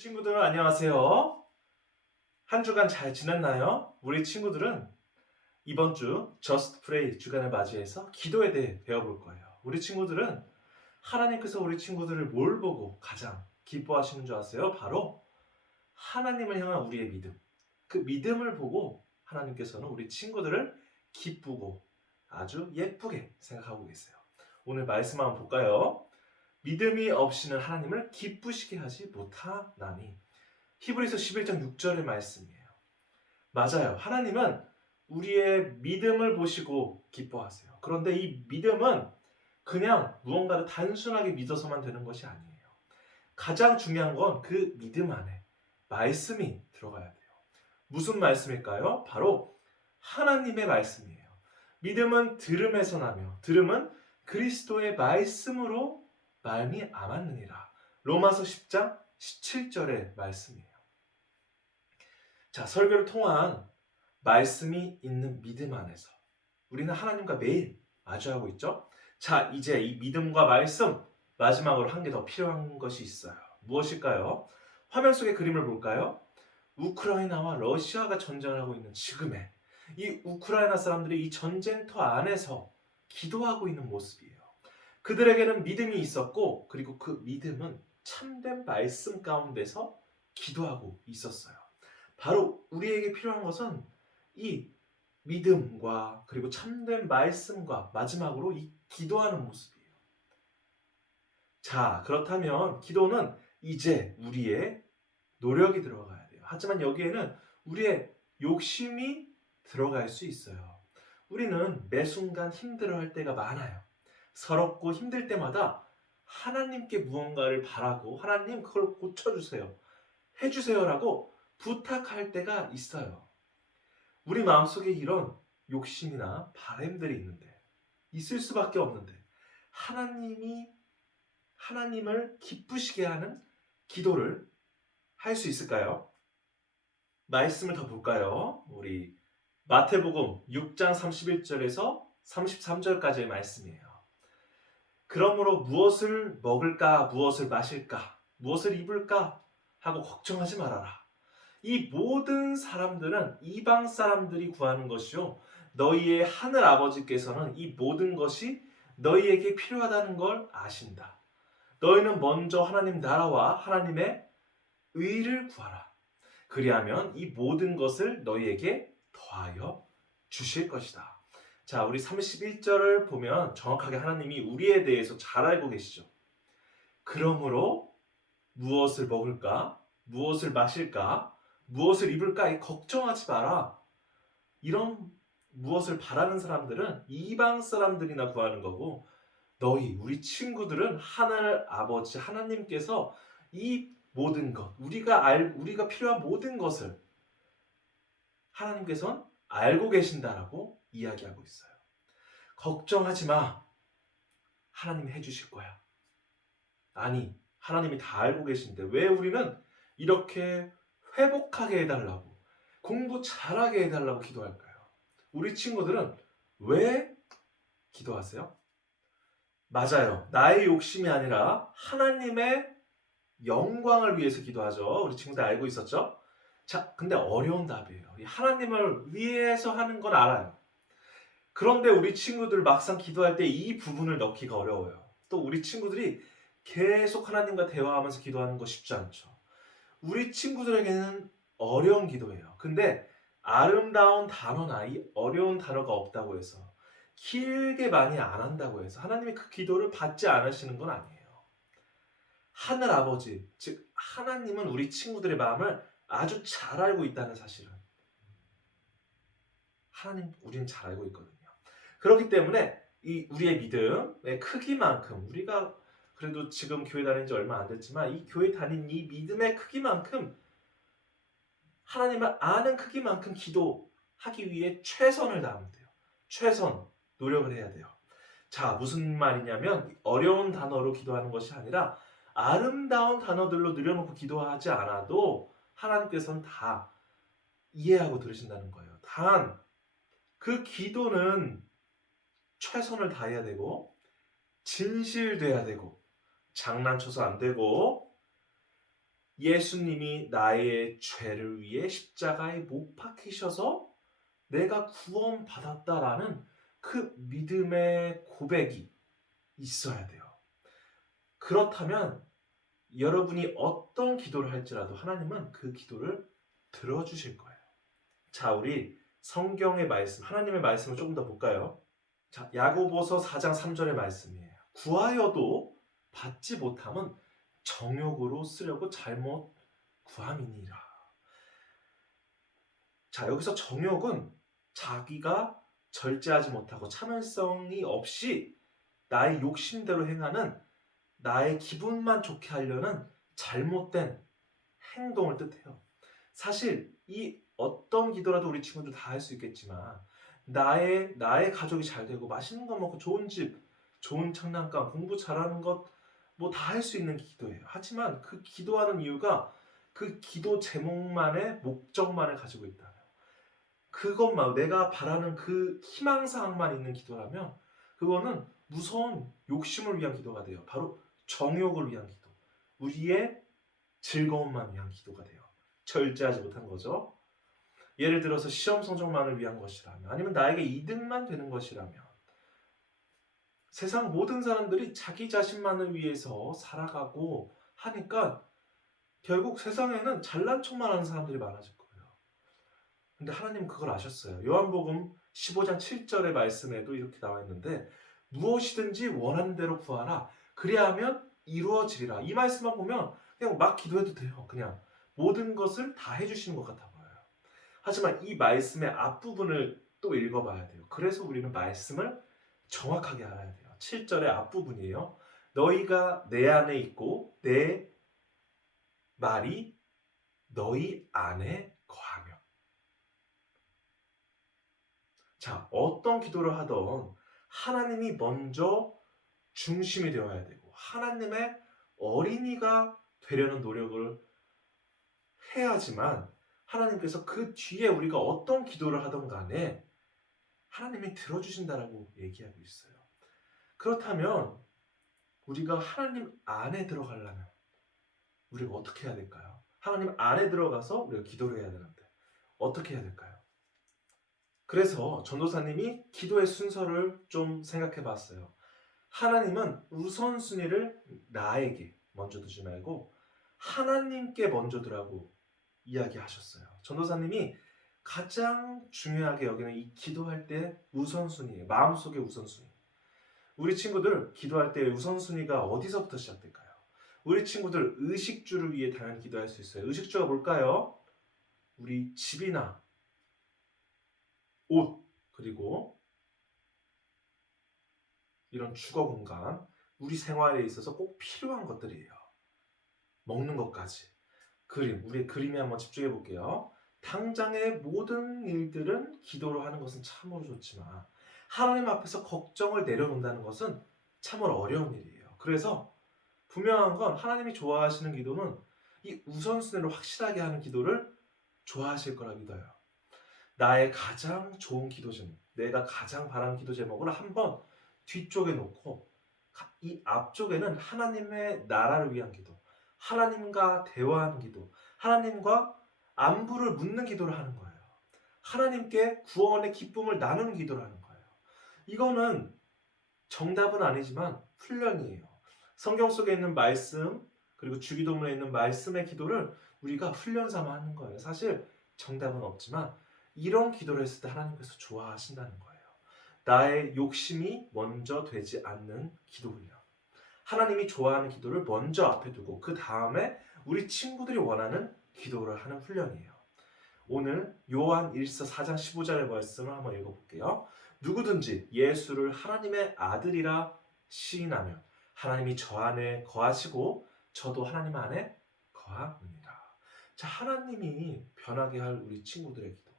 친구들 안녕하세요. 한 주간 잘 지냈나요? 우리 친구들은 이번 주 Just Pray 주간을 맞이해서 기도에 대해 배워볼 거예요. 우리 친구들은 하나님께서 우리 친구들을 뭘 보고 가장 기뻐하시는 줄 아세요? 바로 하나님을 향한 우리의 믿음. 그 믿음을 보고 하나님께서는 우리 친구들을 기쁘고 아주 예쁘게 생각하고 계세요. 오늘 말씀 한번 볼까요? 믿음이 없이는 하나님을 기쁘시게 하지 못하나니. 히브리서 11장 6절의 말씀이에요. 맞아요. 하나님은 우리의 믿음을 보시고 기뻐하세요. 그런데 이 믿음은 그냥 무언가를 단순하게 믿어서만 되는 것이 아니에요. 가장 중요한 건 그 믿음 안에 말씀이 들어가야 돼요. 무슨 말씀일까요? 바로 하나님의 말씀이에요. 믿음은 들음에서 나며 들음은 그리스도의 말씀으로 말미암았느니라. 로마서 10장 17절의 말씀이에요. 자, 설교를 통한 말씀이 있는 믿음 안에서 우리는 하나님과 매일 마주하고 있죠. 자, 이제 이 믿음과 말씀 마지막으로 한 개 더 필요한 것이 있어요. 무엇일까요? 화면 속의 그림을 볼까요? 우크라이나와 러시아가 전쟁을 하고 있는 지금의 이 우크라이나 사람들이 이 전쟁터 안에서 기도하고 있는 모습이에요. 그들에게는 믿음이 있었고 그리고 그 믿음은 참된 말씀 가운데서 기도하고 있었어요. 바로 우리에게 필요한 것은 이 믿음과 그리고 참된 말씀과 마지막으로 이 기도하는 모습이에요. 자, 그렇다면 기도는 이제 우리의 노력이 들어가야 돼요. 하지만 여기에는 우리의 욕심이 들어갈 수 있어요. 우리는 매 순간 힘들어할 때가 많아요. 서럽고 힘들 때마다 하나님께 무언가를 바라고 하나님 그걸 고쳐주세요. 해주세요라고 부탁할 때가 있어요. 우리 마음속에 이런 욕심이나 바램들이 있는데 있을 수밖에 없는데 하나님을 기쁘시게 하는 기도를 할 수 있을까요? 말씀을 더 볼까요? 우리 마태복음 6장 31절에서 33절까지의 말씀이에요. 그러므로 무엇을 먹을까, 무엇을 마실까, 무엇을 입을까 하고 걱정하지 말아라. 이 모든 사람들은 이방 사람들이 구하는 것이요. 너희의 하늘 아버지께서는 이 모든 것이 너희에게 필요하다는 걸 아신다. 너희는 먼저 하나님 나라와 하나님의 의를 구하라. 그리하면 이 모든 것을 너희에게 더하여 주실 것이다. 자, 우리 31절을 보면 정확하게 하나님이 우리에 대해서 잘 알고 계시죠. 그러므로 무엇을 먹을까? 무엇을 마실까? 무엇을 입을까? 걱정하지 마라. 이런 무엇을 바라는 사람들은 이방 사람들이나 구하는 거고 우리 친구들은 하늘 아버지 하나님께서 이 모든 것, 우리가 필요한 모든 것을 하나님께서는 알고 계신다라고 이야기하고 있어요. 걱정하지 마. 하나님이 해주실 거야. 아니, 하나님이 다 알고 계신데 왜 우리는 이렇게 회복하게 해달라고, 공부 잘하게 해달라고 기도할까요? 우리 친구들은 왜 기도하세요? 맞아요. 나의 욕심이 아니라 하나님의 영광을 위해서 기도하죠. 우리 친구들 알고 있었죠? 자, 근데 어려운 답이에요. 하나님을 위해서 하는 건 알아요. 그런데 우리 친구들 막상 기도할 때 이 부분을 넣기가 어려워요. 또 우리 친구들이 계속 하나님과 대화하면서 기도하는 거 쉽지 않죠. 우리 친구들에게는 어려운 기도예요. 근데 아름다운 단어나 이 어려운 단어가 없다고 해서 길게 많이 안 한다고 해서 하나님이 그 기도를 받지 않으시는 건 아니에요. 하늘 아버지, 즉 하나님은 우리 친구들의 마음을 아주 잘 알고 있다는 사실은 우리는 잘 알고 있거든요. 그렇기 때문에 이 우리의 믿음의 크기만큼 우리가 그래도 지금 교회 다닌 지 얼마 안 됐지만 이 교회 다닌 이 믿음의 크기만큼 하나님을 아는 크기만큼 기도하기 위해 최선을 다하면 돼요. 노력을 해야 돼요. 자, 무슨 말이냐면 어려운 단어로 기도하는 것이 아니라 아름다운 단어들로 늘여놓고 기도하지 않아도 하나님께서는 다 이해하고 들으신다는 거예요. 단 그 기도는 최선을 다해야 되고 진실돼야 되고 장난쳐서 안 되고 예수님이 나의 죄를 위해 십자가에 못 박히셔서 내가 구원받았다라는 그 믿음의 고백이 있어야 돼요. 그렇다면 여러분이 어떤 기도를 할지라도 하나님은 그 기도를 들어주실 거예요. 자, 우리 성경의 말씀, 하나님의 말씀을 조금 더 볼까요? 자, 야고보서 4장 3절의 말씀이에요. 구하여도 받지 못함은 정욕으로 쓰려고 잘못 구함이니라. 자, 여기서 정욕은 자기가 절제하지 못하고 참을성이 없이 나의 욕심대로 행하는, 나의 기분만 좋게 하려는 잘못된 행동을 뜻해요. 사실 이 어떤 기도라도 우리 친구들 다 할 수 있겠지만 나의 가족이 잘 되고 맛있는 거 먹고 좋은 집, 좋은 장난감, 공부 잘하는 것 뭐 다 할 수 있는 기도예요. 하지만 그 기도하는 이유가 그 기도 제목만의 목적만을 가지고 있다면, 그것만 내가 바라는 그 희망사항만 있는 기도라면 그거는 무서운 욕심을 위한 기도가 돼요. 바로 정욕을 위한 기도, 우리의 즐거움만 위한 기도가 돼요. 절제하지 못한 거죠. 예를 들어서 시험 성적만을 위한 것이라면, 아니면 나에게 이득만 되는 것이라면, 세상 모든 사람들이 자기 자신만을 위해서 살아가고 하니까 결국 세상에는 잘난 척만 하는 사람들이 많아질 거예요. 근데 하나님은 그걸 아셨어요. 요한복음 15장 7절의 말씀에도 이렇게 나와 있는데, 무엇이든지 원하는 대로 구하라. 그리하면 이루어지리라. 이 말씀만 보면 그냥 막 기도해도 돼요. 그냥 모든 것을 다 해주시는 것 같아 보여요. 하지만 이 말씀의 앞부분을 또 읽어봐야 돼요. 그래서 우리는 말씀을 정확하게 알아야 돼요. 7절의 앞부분이에요. 너희가 내 안에 있고 내 말이 너희 안에 거하며. 자, 어떤 기도를 하던 하나님이 먼저 중심이 되어야 되고 하나님의 어린이가 되려는 노력을 해야지만 하나님께서 그 뒤에 우리가 어떤 기도를 하던 간에 하나님이 들어주신다라고 얘기하고 있어요. 그렇다면 우리가 하나님 안에 들어가려면 우리가 어떻게 해야 될까요? 하나님 안에 들어가서 우리가 기도를 해야 되는데 어떻게 해야 될까요? 그래서 전도사님이 기도의 순서를 좀 생각해 봤어요. 하나님은 우선순위를 나에게 먼저 두지 말고 하나님께 먼저 두라고 이야기하셨어요. 전도사님이 가장 중요하게 여기는 이 기도할 때 우선순위예요. 마음속의 우선순위. 우리 친구들 기도할 때 우선순위가 어디서부터 시작될까요? 우리 친구들 의식주를 위해 당연히 기도할 수 있어요. 의식주가 뭘까요? 우리 집이나 옷, 그리고 이런 주거 공간, 우리 생활에 있어서 꼭 필요한 것들이에요. 먹는 것까지. 그림, 우리의 그림에 한번 집중해 볼게요. 당장의 모든 일들은 기도로 하는 것은 참으로 좋지만 하나님 앞에서 걱정을 내려놓는다는 것은 참으로 어려운 일이에요. 그래서 분명한 건 하나님이 좋아하시는 기도는 이 우선순위를 확실하게 하는 기도를 좋아하실 거라 믿어요. 나의 가장 좋은 기도 제목, 내가 가장 바라는 기도 제목을 한번 뒤쪽에 놓고 이 앞쪽에는 하나님의 나라를 위한 기도, 하나님과 대화하는 기도, 하나님과 안부를 묻는 기도를 하는 거예요. 하나님께 구원의 기쁨을 나누는 기도를 하는 거예요. 이거는 정답은 아니지만 훈련이에요. 성경 속에 있는 말씀, 그리고 주기도문에 있는 말씀의 기도를 우리가 훈련 삼아 하는 거예요. 사실 정답은 없지만 이런 기도를 했을 때 하나님께서 좋아하신다는 거예요. 나의 욕심이 먼저 되지 않는 기도 훈련. 하나님이 좋아하는 기도를 먼저 앞에 두고 그 다음에 우리 친구들이 원하는 기도를 하는 훈련이에요. 오늘 요한 1서 4장 15절의 말씀을 한번 읽어볼게요. 누구든지 예수를 하나님의 아들이라 시인하면 하나님이 저 안에 거하시고 저도 하나님 안에 거하느니라. 자, 하나님이 변하게 할 우리 친구들의 기도.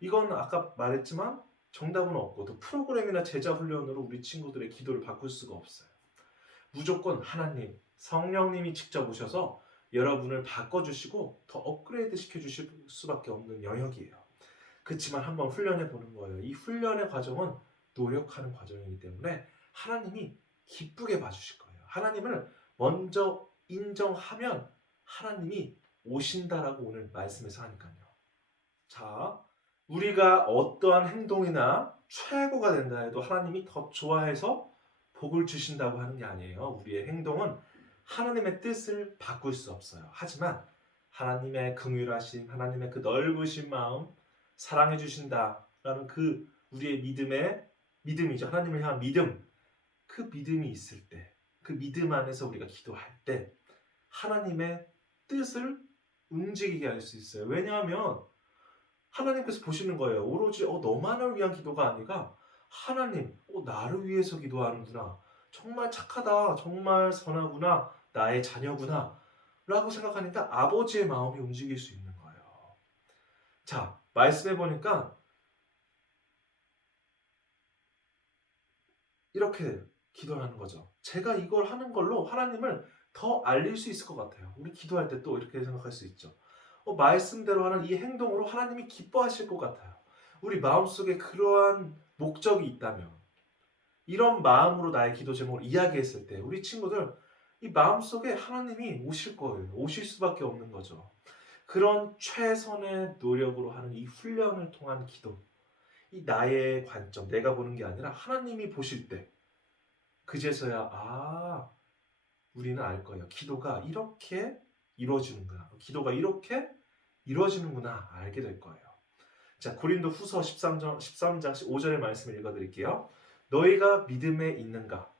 이건 아까 말했지만 정답은 없고 또 프로그램이나 제자 훈련으로 우리 친구들의 기도를 바꿀 수가 없어요. 무조건 하나님, 성령님이 직접 오셔서 여러분을 바꿔주시고 더 업그레이드 시켜주실 수밖에 없는 영역이에요. 그렇지만 한번 훈련해 보는 거예요. 이 훈련의 과정은 노력하는 과정이기 때문에 하나님이 기쁘게 봐주실 거예요. 하나님을 먼저 인정하면 하나님이 오신다라고 오늘 말씀에서 하니까요. 자, 우리가 어떠한 행동이나 최고가 된다 해도 하나님이 더 좋아해서 복을 주신다고 하는 게 아니에요. 우리의 행동은 하나님의 뜻을 바꿀 수 없어요. 하지만 하나님의 긍휼하심, 하나님의 그 넓으신 마음, 사랑해 주신다라는 그 우리의 믿음이죠. 하나님을 향한 믿음. 그 믿음이 있을 때, 그 믿음 안에서 우리가 기도할 때 하나님의 뜻을 움직이게 할 수 있어요. 왜냐하면 하나님께서 보시는 거예요. 오로지 너만을 위한 기도가 아니라 하나님, 나를 위해서 기도하는구나. 정말 착하다. 정말 선하구나. 나의 자녀구나. 라고 생각하니까 아버지의 마음이 움직일 수 있는 거예요. 자, 말씀해 보니까 이렇게 기도를 하는 거죠. 제가 이걸 하는 걸로 하나님을 더 알릴 수 있을 것 같아요. 우리 기도할 때 또 이렇게 생각할 수 있죠. 말씀대로 하는 이 행동으로 하나님이 기뻐하실 것 같아요. 우리 마음속에 그러한 목적이 있다면 이런 마음으로 나의 기도 제목을 이야기했을 때 우리 친구들 이 마음속에 하나님이 오실 거예요. 오실 수밖에 없는 거죠. 그런 최선의 노력으로 하는 이 훈련을 통한 기도, 이 나의 관점, 내가 보는 게 아니라 하나님이 보실 때 그제서야 우리는 알 거예요. 기도가 이렇게 이루어지는구나. 기도가 이렇게 이루어지는구나 알게 될 거예요. 자, 고린도 후서 13장 5절의 말씀을 읽어드릴게요. 너희가 믿음에 있는가?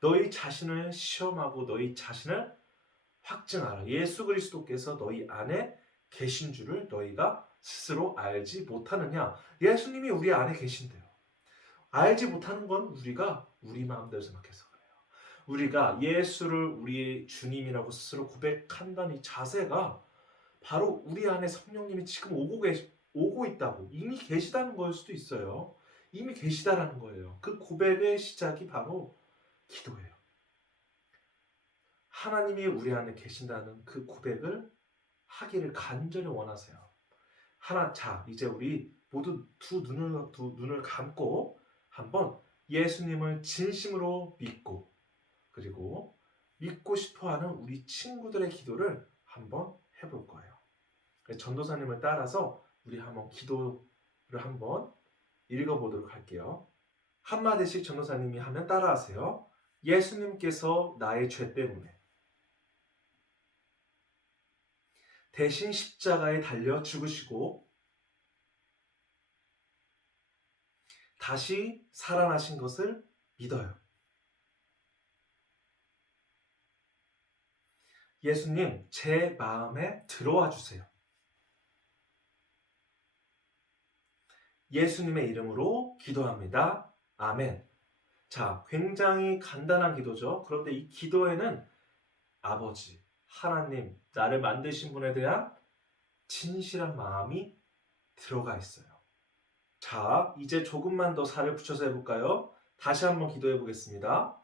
너희 자신을 시험하고 너희 자신을 확증하라. 예수 그리스도께서 너희 안에 계신 줄을 너희가 스스로 알지 못하느냐? 예수님이 우리 안에 계신대요. 알지 못하는 건 우리가 우리 마음대로 생각해서 그래요. 우리가 예수를 우리의 주님이라고 스스로 고백한다는 이 자세가 바로 우리 안에 성령님이 지금 오고 있다고 이미 계시다는 걸 수도 있어요. 이미 계시다라는 거예요. 그 고백의 시작이 바로 기도예요. 하나님이 우리 안에 계신다는 그 고백을 하기를 간절히 원하세요. 자, 이제 우리 모두 두 눈을 감고 한번 예수님을 진심으로 믿고 그리고 믿고 싶어하는 우리 친구들의 기도를 한번 해볼 거예요. 전도사님을 따라서 우리 한번 기도를 한번 읽어보도록 할게요. 한마디씩 전도사님이 하면 따라하세요. 예수님께서 나의 죄 때문에 대신 십자가에 달려 죽으시고 다시 살아나신 것을 믿어요. 예수님, 제 마음에 들어와 주세요. 예수님의 이름으로 기도합니다. 아멘. 자, 굉장히 간단한 기도죠. 그런데 이 기도에는 아버지, 하나님, 나를 만드신 분에 대한 진실한 마음이 들어가 있어요. 자, 이제 조금만 더 살을 붙여서 해볼까요? 다시 한번 기도해 보겠습니다.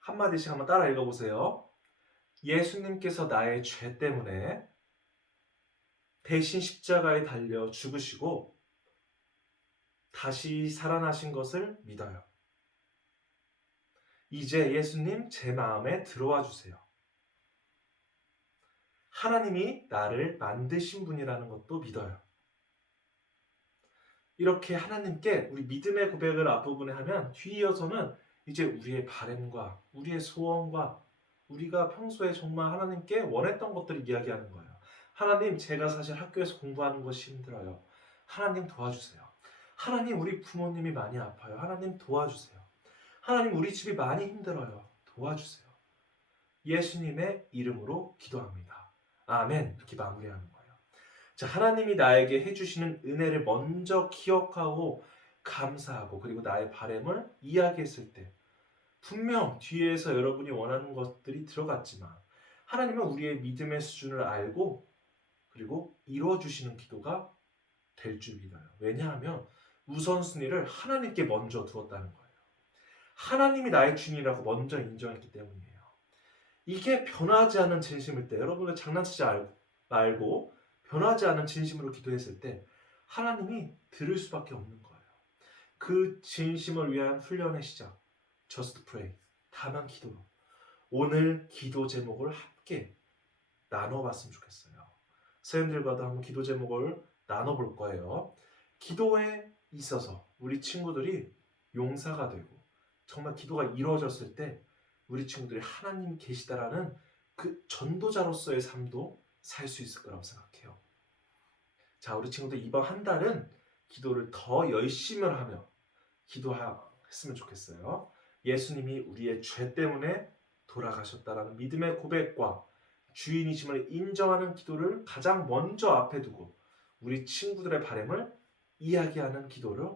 한마디씩 한번 따라 읽어보세요. 예수님께서 나의 죄 때문에 대신 십자가에 달려 죽으시고 다시 살아나신 것을 믿어요. 이제 예수님 제 마음에 들어와 주세요. 하나님이 나를 만드신 분이라는 것도 믿어요. 이렇게 하나님께 우리 믿음의 고백을 앞부분에 하면 뒤이어서는 이제 우리의 바램과 우리의 소원과 우리가 평소에 정말 하나님께 원했던 것들을 이야기하는 거예요. 하나님, 제가 사실 학교에서 공부하는 것이 힘들어요. 하나님 도와주세요. 하나님, 우리 부모님이 많이 아파요. 하나님 도와주세요. 하나님, 우리 집이 많이 힘들어요. 도와주세요. 예수님의 이름으로 기도합니다. 아멘. 이렇게 마무리하는 거예요. 자, 하나님이 나에게 해주시는 은혜를 먼저 기억하고 감사하고 그리고 나의 바램을 이야기했을 때 분명 뒤에서 여러분이 원하는 것들이 들어갔지만 하나님은 우리의 믿음의 수준을 알고 그리고 이루어주시는 기도가 될 줄 믿어요. 왜냐하면 우선순위를 하나님께 먼저 두었다는 거예요. 하나님이 나의 주인이라고 먼저 인정했기 때문이에요. 이게 변하지 않는 진심일 때 여러분은 장난치지 말고 변하지 않은 진심으로 기도했을 때 하나님이 들을 수밖에 없는 거예요. 그 진심을 위한 훈련의 시작, Just Pray, 다만 기도로 오늘 기도 제목을 함께 나눠봤으면 좋겠어요. 선생님들과도 한번 기도 제목을 나눠볼 거예요. 기도에 있어서 우리 친구들이 용사가 되고 정말 기도가 이루어졌을 때 우리 친구들이 하나님이 계시다라는 그 전도자로서의 삶도 살 수 있을 거라고 생각해요. 자, 우리 친구들 이번 한 달은 기도를 더 열심히 하며 기도했으면 좋겠어요. 예수님이 우리의 죄 때문에 돌아가셨다라는 믿음의 고백과 주인이심을 인정하는 기도를 가장 먼저 앞에 두고 우리 친구들의 바람을 이야기하는 기도를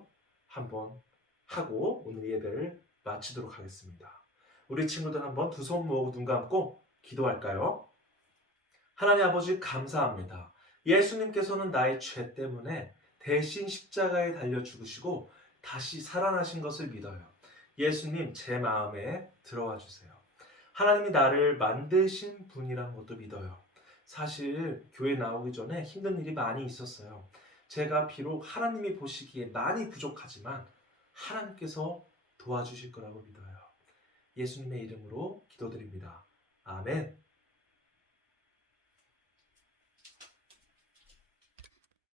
한번 하고 오늘 예배를 마치도록 하겠습니다. 우리 친구들 한번 두 손 모으고 눈 감고 기도할까요? 하나님 아버지 감사합니다. 예수님께서는 나의 죄 때문에 대신 십자가에 달려 죽으시고 다시 살아나신 것을 믿어요. 예수님 제 마음에 들어와 주세요. 하나님이 나를 만드신 분이라는 것도 믿어요. 사실 교회 나오기 전에 힘든 일이 많이 있었어요. 제가 비록 하나님이 보시기에 많이 부족하지만 하나님께서 도와주실 거라고 믿어요. 예수님의 이름으로 기도드립니다. 아멘.